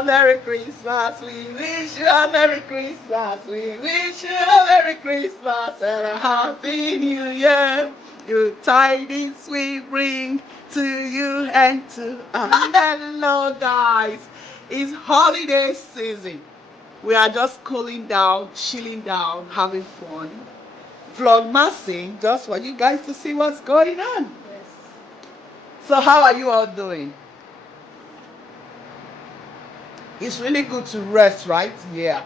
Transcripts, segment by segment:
a Merry Christmas. We wish you a Merry Christmas. We wish you a Merry Christmas and a Happy New Year. Good tidings we bring to you and to us. Hello, guys. It's holiday season. We are just cooling down, chilling down, having fun. Vlogmasing, just for you guys to see what's going on. Yes. So how are you all doing? It's really good to rest, right? Yeah.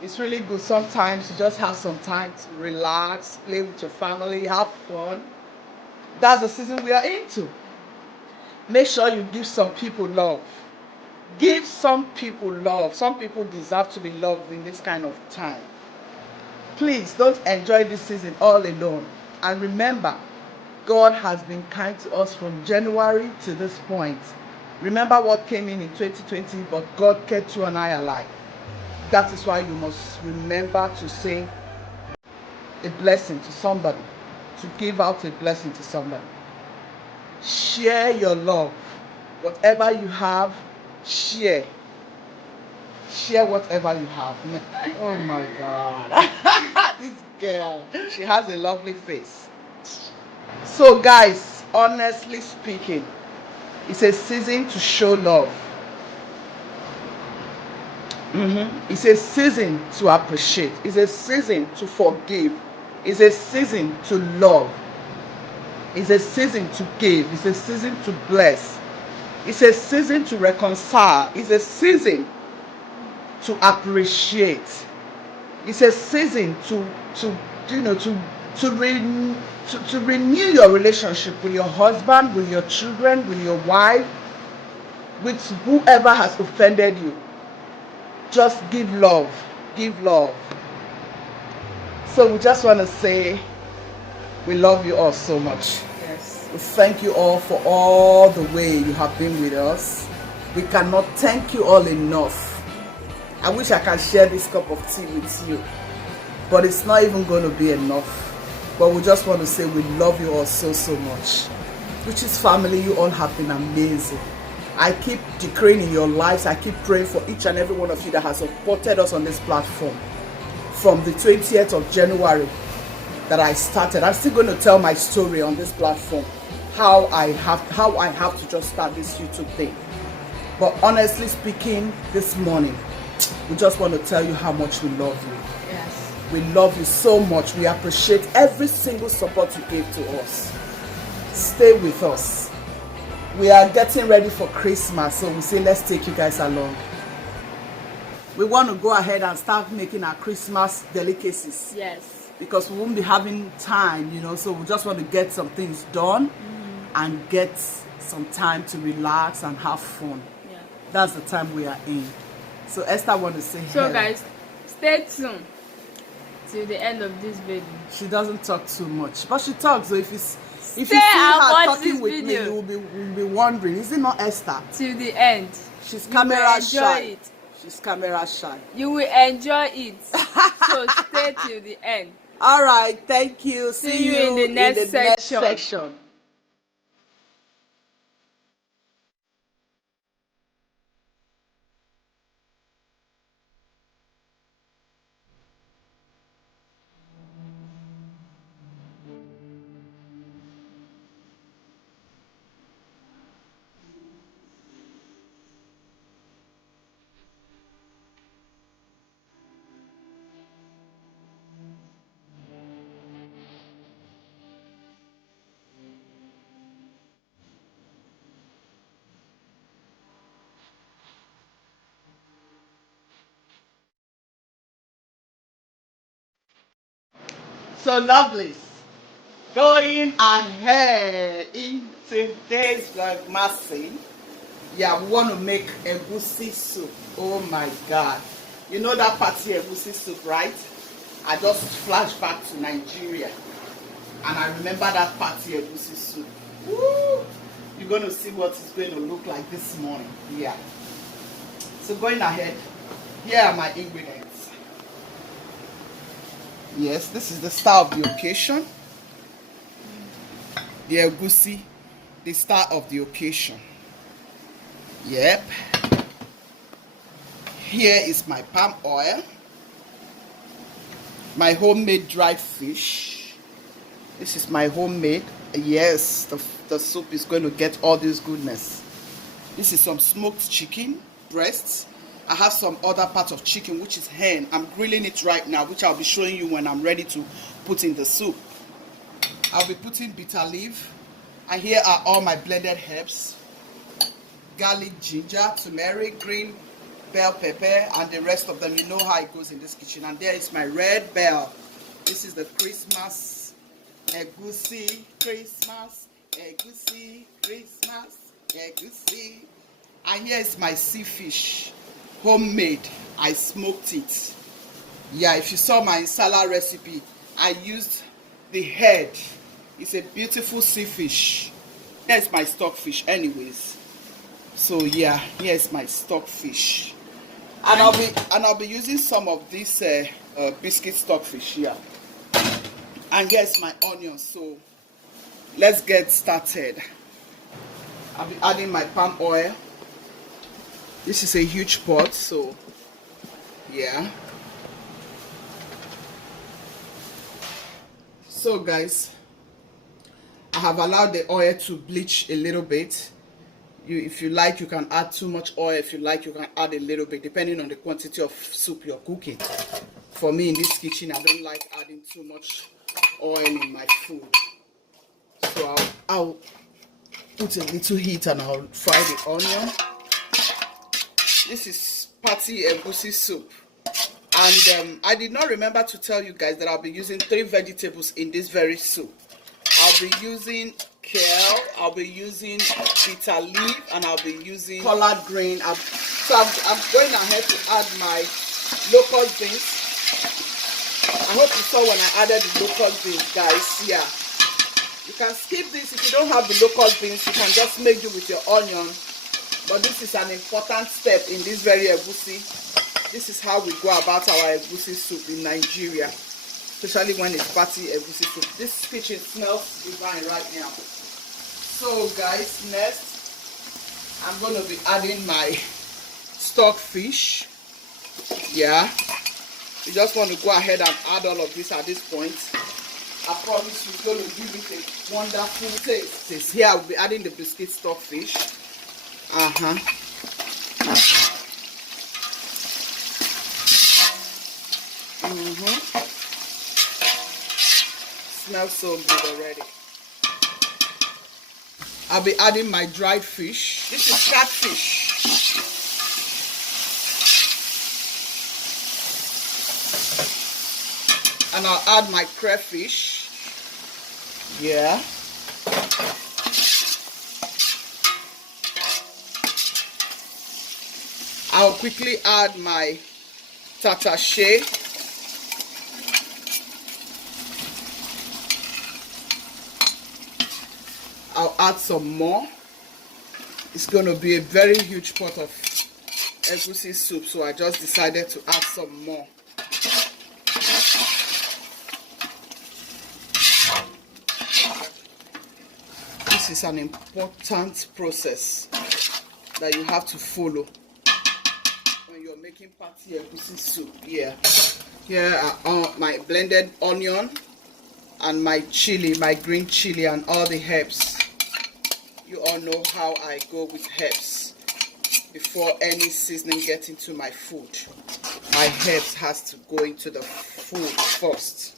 It's really good sometimes to just have some time to relax, play with your family, have fun. That's the season we are into. Make sure you give some people love. Give some people love. Some people deserve to be loved in this kind of time. Please don't enjoy this season all alone. And remember, God has been kind to us from January to this point. Remember what came in 2020, but God kept you and I alive. That is why you must remember to say a blessing to somebody, to give out a blessing to somebody. Share your love. Whatever you have, share. Share whatever you have. Oh my God. This girl, she has a lovely face. So guys, honestly speaking, it's a season to show love. It's a season to appreciate. It's a season to forgive. It's a season to love. It's a season to give. It's a season to bless. It's a season to reconcile. It's a season to appreciate. It's a season to renew your relationship with your husband, with your children, with your wife, with whoever has offended you. Just give love. Give love. So we just want to say we love you all so much. Yes. We thank you all for all the way you have been with us. We cannot thank you all enough. I wish I can share this cup of tea with you, but it's not even going to be enough. But we just want to say we love you all so much. Which is family, you all have been amazing. I keep decreeing in your lives. I keep praying for each and every one of you that has supported us on this platform from the 20th of January that I started. I'm still going to tell my story on this platform, how I have to just start this YouTube thing. But honestly speaking, this morning, we just want to tell you how much we love you. Yes. We love you so much. We appreciate every single support you gave to us. Stay with us. We are getting ready for Christmas, so we say let's take you guys along. We want to go ahead and start making our Christmas delicacies. Yes. Because we won't be having time, so we just want to get some things done and get some time to relax and have fun. Yeah. That's the time we are in. So Esther want to say so guys, stay tuned till the end of this video. She doesn't talk too much, but she talks. So if you see her talking with me, you will be wondering, is it not Esther? Till the end. She's camera shy. It. She's camera shy. You will enjoy it. So stay till the end. All right, thank you. See you in the next section. So lovely. Going ahead in today's vlogmasing, yeah, we want to make egwusi soup. Oh my God. You know that party egwusi soup, right? I just flashed back to Nigeria and I remember that party egwusi soup. Woo! You're going to see what it's going to look like this morning. Yeah. So going ahead, here are my ingredients. Yes, this is the star of the occasion. The egwusi, the star of the occasion. Yep. here is my palm oil, my homemade dried fish. This is my homemade. Yes, the soup is going to get all this goodness. This is some smoked chicken breasts. I have some other part of chicken, which is hen. I'm grilling it right now, which I'll be showing you when I'm ready to put in the soup. I'll be putting bitter leaf, and here are all my blended herbs: garlic, ginger, turmeric, green bell pepper, and the rest of them. You know how it goes in this kitchen. And there is my red bell. This is the Christmas Egwusi, Christmas Egwusi, Christmas Egwusi. And here is my sea fish, homemade. I smoked it. Yeah, if you saw my insala recipe, I used the head. It's a beautiful sea fish. Here's my stockfish anyways. So yeah, here's my stockfish. And I'll be using some of this biscuit stockfish here. And here's my onions. So let's get started. I'll be adding my palm oil. This is a huge pot, so yeah. So guys, I have allowed the oil to bleach a little bit. If you like, you can add too much oil. If you like, you can add a little bit, depending on the quantity of soup you're cooking. For me in this kitchen, I don't like adding too much oil in my food. So I'll put a little heat and I'll fry the onion. This is party egwusi soup. And I did not remember to tell you guys that I'll be using 3 vegetables in this very soup. I'll be using kale, I'll be using bitter leaf, and I'll be using collard green. So I'm going ahead to add my local beans. I hope you saw when I added the local beans, guys. Yeah, you can skip this if you don't have the local beans. You can just make do with your onion. But this is an important step in this very egwusi. This is how we go about our egwusi soup in Nigeria, especially when it's party egwusi soup. This kitchen smells divine right now. So guys, next I'm going to be adding my stockfish. Yeah, you just want to go ahead and add all of this at this point. I promise you're going to give it a wonderful taste. Here I'll be adding the biscuit stockfish. Smells so good already. I'll be adding my dried fish. This is catfish. And I'll add my crayfish. Yeah. I'll quickly add my tatashe. I'll add some more. It's going to be a very huge pot of egwusi soup, so I just decided to add some more. This is an important process that you have to follow when you're making party egwusi soup. Yeah. Here are my blended onion and my chili, my green chili, and all the herbs. You all know how I go with herbs. Before any seasoning gets into my food, my herbs has to go into the food first.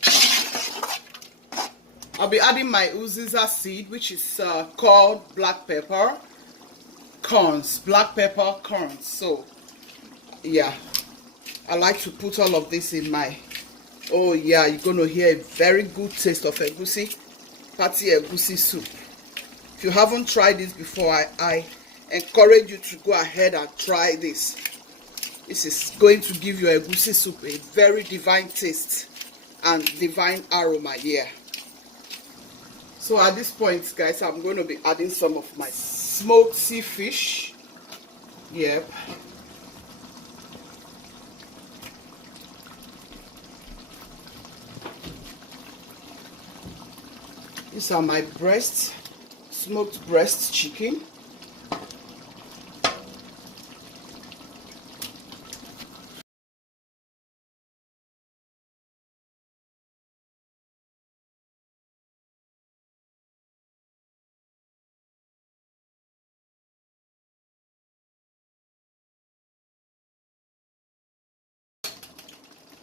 I'll be adding my uziza seed, which is called black pepper corns, black pepper corns. So yeah, I like to put all of this in my, oh yeah, you're going to hear a very good taste of egwusi, party egwusi soup. If you haven't tried this before, I encourage you to go ahead and try this. This is going to give your egwusi soup a very divine taste and divine aroma here. So at this point, guys, I'm going to be adding some of my smoked sea fish. Yep. These are my breasts, smoked breast chicken.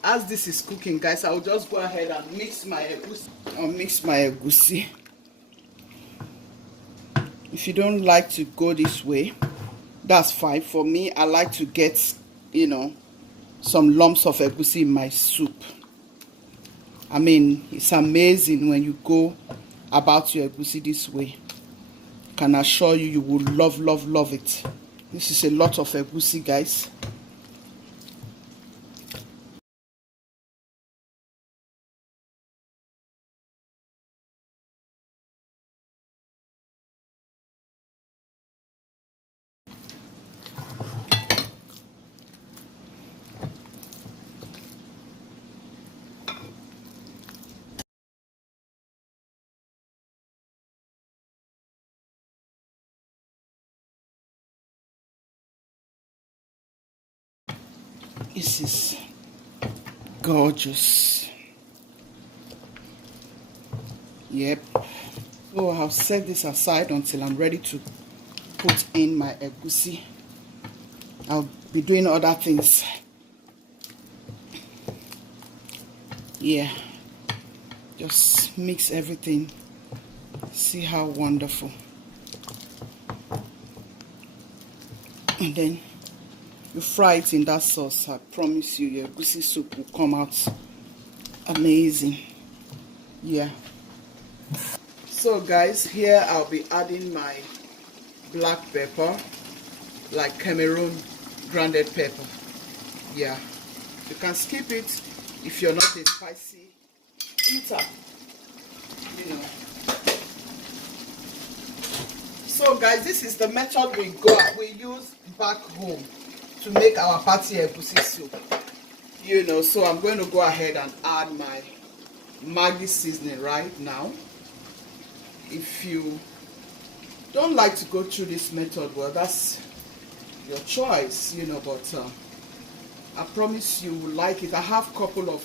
as this is cooking, guys, I'll just go ahead and mix my egwusi. I'll mix my egwusi. If you don't like to go this way, that's fine. For me, I like to get, you know, some lumps of egwusi in my soup. I mean, it's amazing when you go about your egwusi this way. Can assure you, you will love, love, love it. This is a lot of egwusi, guys. This is gorgeous. Yep. So I'll set this aside until I'm ready to put in my egwusi. I'll be doing other things. Yeah. Just mix everything. See how wonderful. And then you fry it in that sauce. I promise you, your egwusi soup will come out amazing. Yeah. So guys, here I'll be adding my black pepper, like Cameroon grounded pepper. Yeah, you can skip it if you're not a spicy eater, you know. So guys, this is the method we use back home to make our party egwusi soup, you know. So I'm going to go ahead and add my Maggi seasoning right now. If you don't like to go through this method, well, that's your choice, you know, but I promise you will like it. I have a couple of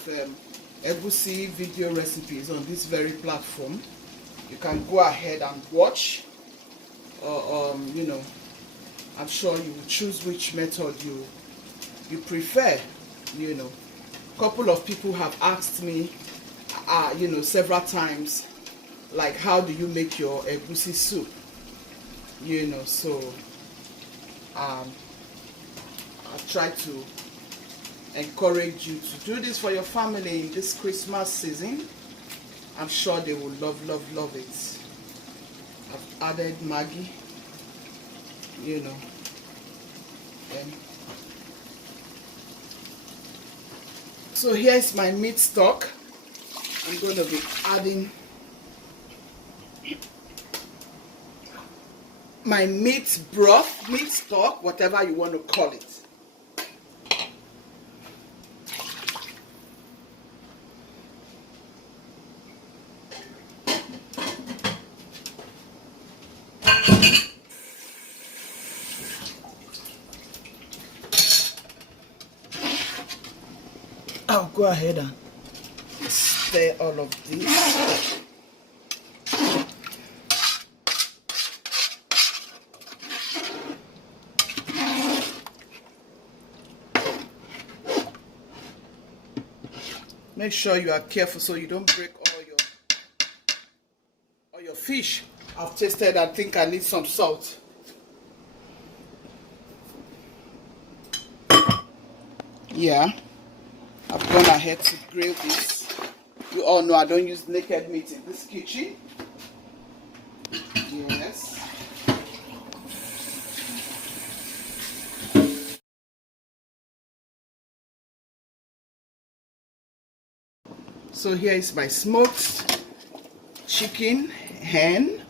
egwusi video recipes on this very platform. You can go ahead and watch, you know. I'm sure you will choose which method you prefer, you know. A couple of people have asked me, you know, several times, like, how do you make your egwusi soup, you know. So I try to encourage you to do this for your family in this Christmas season. I'm sure they will love, love, love it. I've added Maggie, you know. And so here's my meat stock. I'm going to be adding my meat broth, meat stock, whatever you want to call it. I'll go ahead and stir all of this. Make sure you are careful so you don't break all your fish. I've tasted, I think I need some salt. Yeah, I've gone ahead to grill this. You all know I don't use naked meat in this kitchen. Yes. So here is my smoked chicken hen.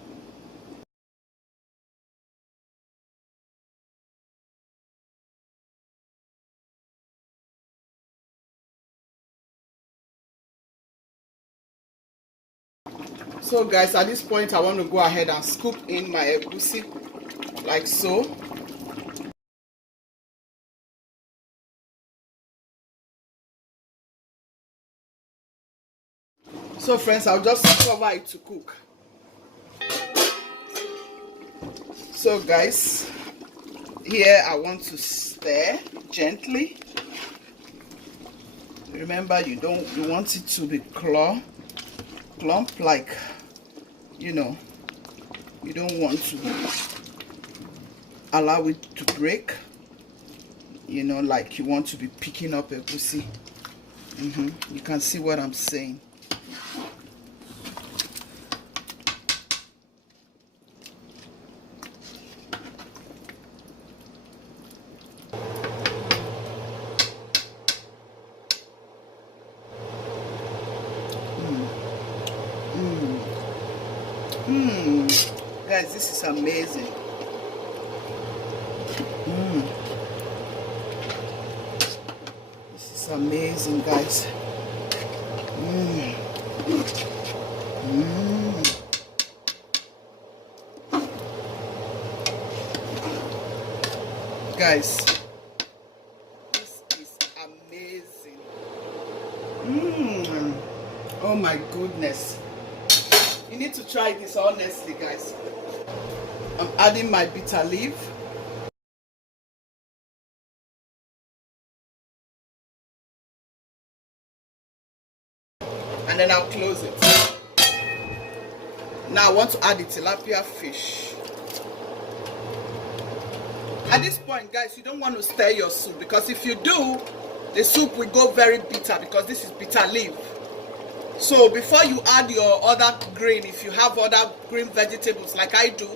So guys, at this point I want to go ahead and scoop in my egwusi like so. So friends, I'll just cover it to cook. So guys, here I want to stir gently. Remember, you want it to be clump, like, you know, you don't want to allow it to break, you know, like you want to be picking up egusi. You can see what I'm saying. Guys, this is amazing. This is amazing, guys. Guys, this is amazing. Oh my goodness. You need to try this, honestly, guys. I'm adding my bitter leaf. And then I'll close it. Now I want to add the tilapia fish. At this point, guys, you don't want to stir your soup, because if you do, the soup will go very bitter, because this is bitter leaf. So before you add your other green, if you have other green vegetables like I do,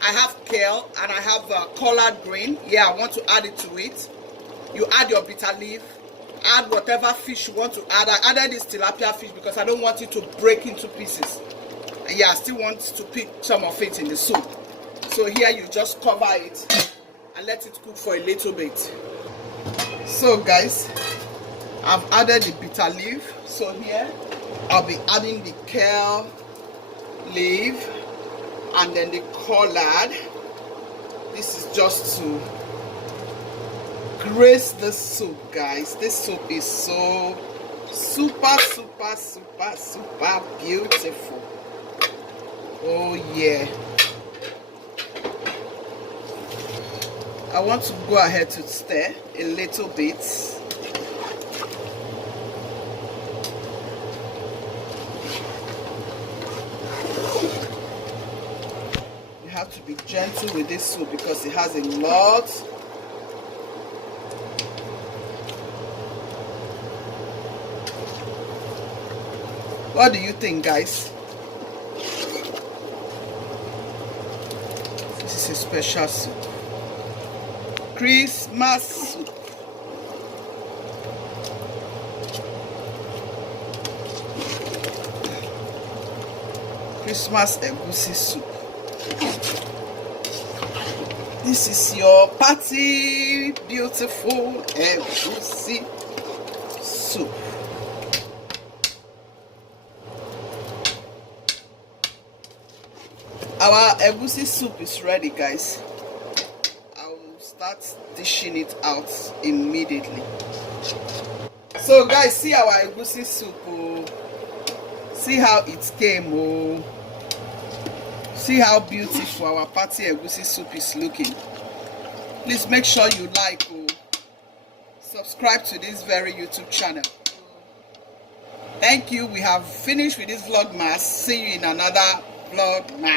I have kale and I have collard green. Yeah, I want to add it to it. You add your bitter leaf, add whatever fish you want to add. I added this tilapia fish because I don't want it to break into pieces. And yeah, I still want to pick some of it in the soup. So here you just cover it and let it cook for a little bit. So guys, I've added the bitter leaf. So here I'll be adding the kale leaf and then the collard. This is just to grace the soup, guys. This soup is so super beautiful. Oh yeah. I want to go ahead to stir a little bit. You have to be gentle with this soup because it has a lot. What do you think, guys? This is a special soup. Christmas soup. Christmas egwusi soup. This is your party beautiful egwusi soup. Our egwusi soup is ready, guys. I will start dishing it out immediately. So guys, see our egwusi soup. Oh. See how it came. Oh. See how beautiful our party egwusi soup is looking. Please make sure you like. Oh. Subscribe to this very YouTube channel. Thank you. We have finished with this vlogmas. See you in another vlogmas.